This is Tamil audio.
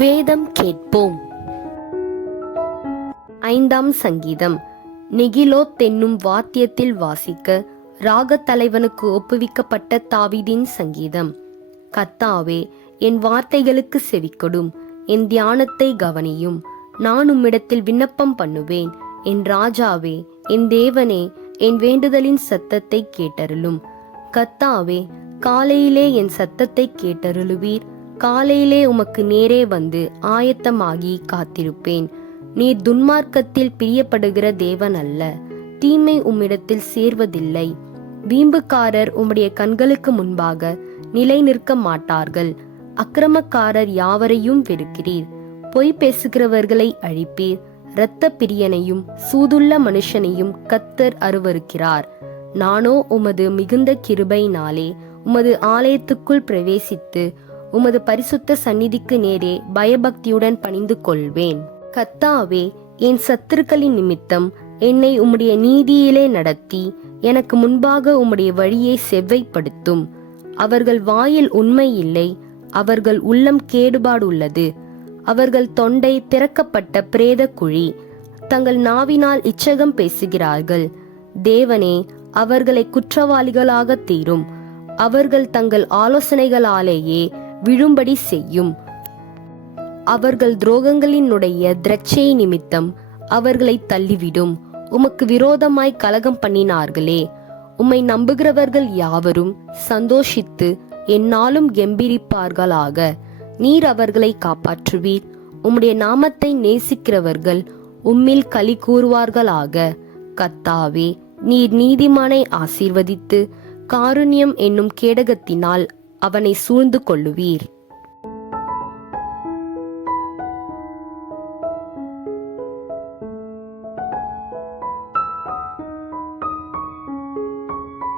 வேதம் கேட்போம். 5ஆம் சங்கீதம். நெகிலோத் என்னும் வாத்தியத்தில் வாசிக்க ராகத் தலைவனுக்கு ஒப்புவிக்கப்பட்ட தாவீதின் சங்கீதம். கர்த்தாவே, என் வார்த்தைகளுக்கு செவிக்கொடும், என் தியானத்தை கவனியும். நான் உம்மிடத்தில் விண்ணப்பம் பண்ணுவேன். என் ராஜாவே, என் தேவனே, என் வேண்டுதலின் சத்தத்தை கேட்டருளும். கர்த்தாவே, காலையிலே என் சத்தத்தை கேட்டருளுவீர். காலையிலே உமக்கு நேரே வந்து ஆயத்தமாகி காத்திருப்பேன். நீர் துன்மார்க்கத்தில் பிரியப்படுகிற தேவன் அல்ல, தீமை உம்மிடத்தில் சேர்வதில்லை. வீம்புக்காரர் உம்முடைய கண்களுக்கு முன்பாக நிலை நிற்க மாட்டார்கள். அக்கிரமக்காரர் யாவரையும் வெறுக்கிறீர். பொய் பேசுகிறவர்களை அழிப்பீர். இரத்த பிரியனையும் சூதுள்ள மனுஷனையும் கர்த்தர் அருவருக்கிறார். நானோ உமது மிகுந்த கிருபையினாலே உமது ஆலயத்துக்குள் பிரவேசித்து உமது பரிசுத்த சந்நிதிக்கு நேரே பயபக்தியுடன் பணிந்து கொள்வேன். கர்த்தாவே, என் சத்துருக்களின் நிமித்தம் என்னை உம்முடைய நீதியிலே நடத்தி எனக்கு முன்பாக உம்முடைய வழியை செவ்வைப்படுத்தும். அவர்கள் வாயில் உண்மை இல்லை, அவர்கள் உள்ளம் கேடுபாடுள்ளது. அவர்கள் தொண்டை திறக்கப்பட்ட பிரேத குழி. தங்கள் நாவினால் இச்சகம் பேசுகிறார்கள். தேவனே, அவர்களை குற்றவாளிகளாக தீரும். அவர்கள் தங்கள் ஆலோசனைகளாலேயே விழும்படி செய்யும். அவர்கள் துரோகங்களினுடைய திரட்சை நிமித்தம் அவர்களை தள்ளிவிடும். உமக்கு விரோதமாய் கலகம் பண்ணினார்களே. உம்மை நம்புகிறவர்கள் யாவரும் சந்தோஷித்து எந்நாளும் கெம்பீரிப்பார்களாக. நீர் அவர்களை காப்பாற்றுவீர். உம்முடைய நாமத்தை நேசிக்கிறவர்கள் உம்மில் களி கூறுவார்களாக. கர்த்தாவே, நீர் நீதிமானை ஆசீர்வதித்து காருண்யம் என்னும் கேடகத்தினால் அவனை சூழ்ந்து கொள்ளுவீர்.